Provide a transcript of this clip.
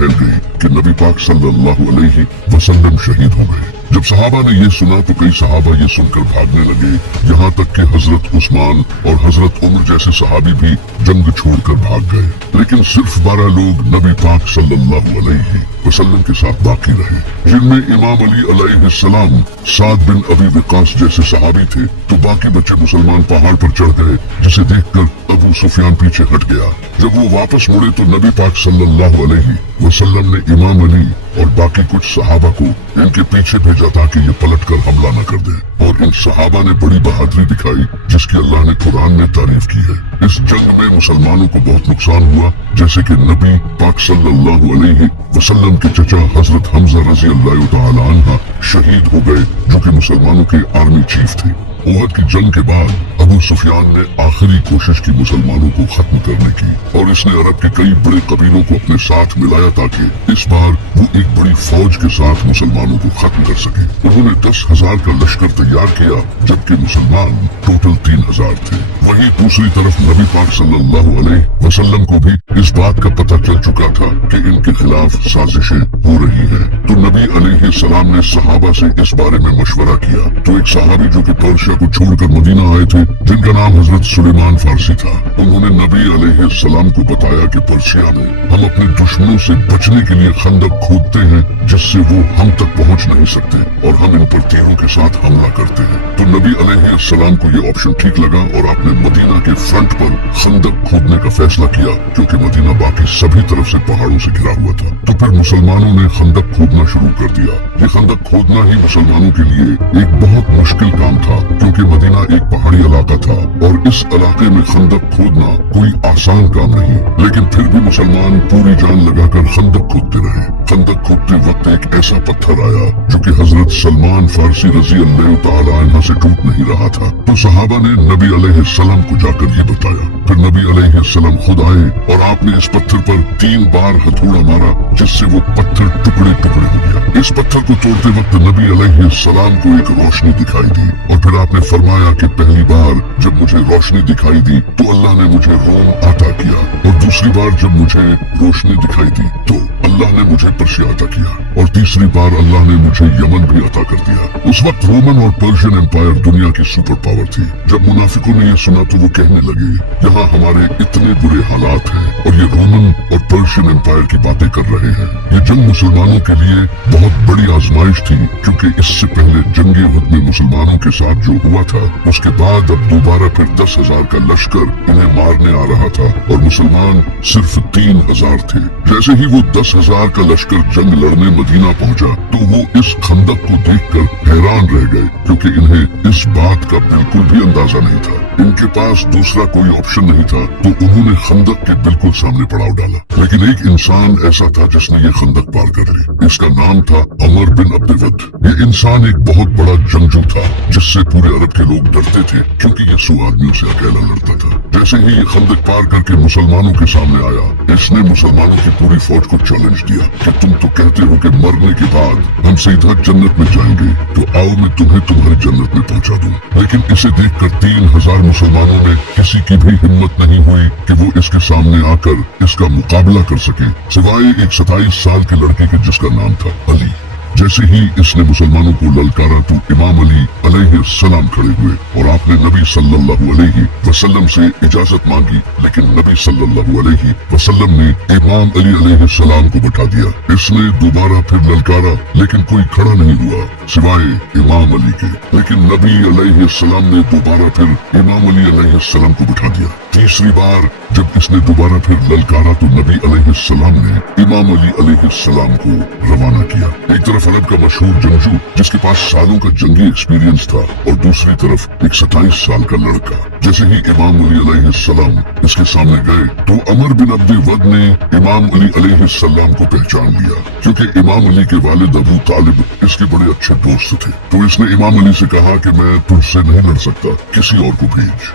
फैल गई कि नबी पाक सल्लल्लाहु अलैहि वसल्लम शहीद हो गए। जब सहाबा ने ये सुना तो कई सहाबा ये सुनकर भागने लगे, यहाँ तक कि हजरत उस्मान और हजरत उमर जैसे सहाबी भी जंग छोड़कर भाग गए। लेकिन सिर्फ 12 लोग नबी पाक सल्लल्लाहु अलैहि वसल्लम के साथ बाकी रहे, जिनमें इमाम अली अलैहिस्सलाम, साद बिन अबी वक़ास जैसे सहाबी थे। तो बाकी बचे मुसलमान पहाड़ पर चढ़ गए, जिसे देखकर अबू सुफियान पीछे हट गया। जब वो वापस मुड़े तो नबी पाक सल्लल्लाहु अलैहि वसल्लम ने इमाम अली और बाकी कुछ सहाबा को इनके पीछे भेजा ताकि ये पलट कर हमला न कर दे। और इन सहाबा ने बड़ी बहादुरी दिखाई, जिसकी अल्लाह ने कुरान में तारीफ की है। इस जंग में मुसलमानों को बहुत नुकसान हुआ, जैसे कि नबी पाक सल्लल्लाहु अलैहि वसल्लम के चचा हजरत हमजा रजी अल्लाह तआला अन्हा शहीद हो गए, जो कि मुसलमानों के आर्मी चीफ थे। उहद की जंग के बाद अबू सुफियान ने आखिरी कोशिश की मुसलमानों को खत्म करने की, और इसने अरब के कई बड़े कबीलों को अपने साथ मिलाया ताकि इस बार वो एक बड़ी फौज के साथ मुसलमानों को खत्म कर सके। उन्होंने 10,000 का लश्कर तैयार किया, जबकि मुसलमान टोटल 3,000 थे। वहीं दूसरी तरफ नबी पाक सल्लल्लाहु अलैहि वसल्लम को भी इस बात का पता चल चुका था कि इनके खिलाफ साजिशें हो रही हैं। तो नबी अलैहिस्सलाम ने सहाबा से इस बारे में मशवरा किया। तो एक सहाबी जो कि पर्शिया को छोड़कर मदीना आए थे, जिनका नाम हजरत सुलेमान फारसी था, उन्होंने नबी अलैहिस्सलाम को बताया कि पर्शिया में हम अपने दुश्मनों से बचने के लिए खंदक खोदते हैं, जिससे वो हम तक पहुंच नहीं सकते, और हम इन पर तीरों के साथ हमला करते हैं। तो नबी अलैहिस्सलाम को ये ऑप्शन ठीक लगा और आपने मदीना के फ्रंट पर खंदक खोदने का फैसला किया, क्योंकि मदीना बाकी सभी तरफ से पहाड़ों से घिरा हुआ था। तो फिर मुसलमानों ने खंदक खोदना शुरू कर दिया। ये खंदक खोदना ही मुसलमानों के लिए एक बहुत मुश्किल काम था, क्योंकि मदीना एक पहाड़ी इलाका था और इस इलाके में खंदक खोदना कोई आसान काम नहीं। लेकिन फिर भी मुसलमान पूरी जान लगाकर खंदक खोदते रहे। खंदक खोदते वक्त एक ऐसा पत्थर आया जो कि हजरत सलमान फारसी रजी अल्लाह तआला अन्हु से टूट नहीं रहा था। तो सहाबा ने नबी अलैहिस्सलाम को जाकर ये बताया। फिर नबी अलैहिस्सलाम खुद आए और आपने इस पत्थर पर 3 बार हथौड़ा मारा, जिससे वो पत्थर टुकड़े टुकड़े हो गया। इस पत्थर को तोड़ते वक्त नबी अलैहिस्सलाम को एक रोशनी दिखाई दी, और फिर आपने फरमाया कि पहली बार जब मुझे रोशनी दिखाई दी तो अल्लाह ने मुझे रोम अता किया, और दूसरी बार जब मुझे रोशनी दिखाई दी तो अल्लाह ने मुझे पर्शिया अता किया, और तीसरी बार अल्लाह ने मुझे यमन भी अता कर दिया। उस वक्त रोमन और पर्शियन एम्पायर दुनिया की सुपर पावर थी। जब मुनाफिकों ने यह सुना तो वो कहने लगे, यहाँ हमारे इतने बुरे हालात हैं और ये रोमन और पर्शियन एम्पायर की बातें कर रहे हैं। ये जंग मुसलमानों के लिए बहुत बड़ी आजमाइश थी, क्योंकि इससे पहले जंगे उहद में मुसलमानों के साथ जो हुआ था, उसके बाद अब दोबारा फिर 10,000 का लश्कर इन्हें मारने आ रहा था, और मुसलमान सिर्फ 3,000 थे। जैसे ही वो 10,000 का लश्कर जंग लड़ने मदीना पहुंचा तो वो इस खंदक को देखकर हैरान रह गए, क्योंकि इन्हें इस बात का बिल्कुल भी अंदाजा नहीं था। इनके पास दूसरा कोई ऑप्शन नहीं था, तो उन्होंने खंदक के बिल्कुल सामने पड़ाव डाला। लेकिन एक इंसान ऐसा था जिसने ये खंदक पार कर ली। इसका नाम था उमर बिन अब्दुवद। ये इंसान एक बहुत बड़ा जंगजू था, जिससे पूरे अरब के लोग डरते थे, क्योंकि ये 100 आदमियों से अकेला लड़ता था। जैसे ही ये खंदक पार करके मुसलमानों के सामने आया, इसने मुसलमानों की पूरी फौज को चैलेंज दिया कि तुम तो कहते हो कि मरने के बाद हम सीधा जन्नत में जाएंगे, तो आओ मैं तुम्हें तुम्हारी जन्नत में पहुंचा दूं। लेकिन इसे देखकर 3,000 मुसलमानों में किसी की भी हिम्मत नहीं हुई कि वो इसके सामने आकर इसका मुकाबला कर सके, सिवाय एक 27 साल के लड़के के जिसका नाम था अली। जैसे ही इसने मुसलमानों को ललकारा तो इमाम अली अलैहिस्सलाम खड़े हुए, और आपने नबी सल्लल्लाहु अलैहि वसल्लम से इजाजत मांगी। लेकिन नबी सल्लल्लाहु अलैहि वसल्लम ने इमाम अली अलैहिस्सलाम को बैठा दिया। इसने दोबारा फिर ललकारा, लेकिन कोई खड़ा नहीं हुआ सिवाय इमाम अली के। लेकिन नबी अलैहिस्सलाम ने दोबारा फिर इमाम अली अलैहिस्सलाम को बैठा दिया। तीसरी बार जब इसने दोबारा फिर ललकारा तो नबी अलैहिस्सलाम ने इमाम अली अलैहिस्सलाम को रवाना किया। एक तरफ अरब का मशहूर जंगजू जिसके पास सालों का जंगी एक्सपीरियंस था, और दूसरी तरफ एक 27 साल का लड़का। जैसे ही इमाम अली अलैहिस्सलाम इसके सामने गए तो उमर बिन अब्दुवद ने इमाम अली अलैहिस्सलाम को पहचान लिया, क्योंकि इमाम अली के वालिद अबू तालिब इसके बड़े अच्छे दोस्त थे। तो इसने इमाम अली से कहा कि मैं तुझसे नहीं लड़ सकता, किसी और को भेज।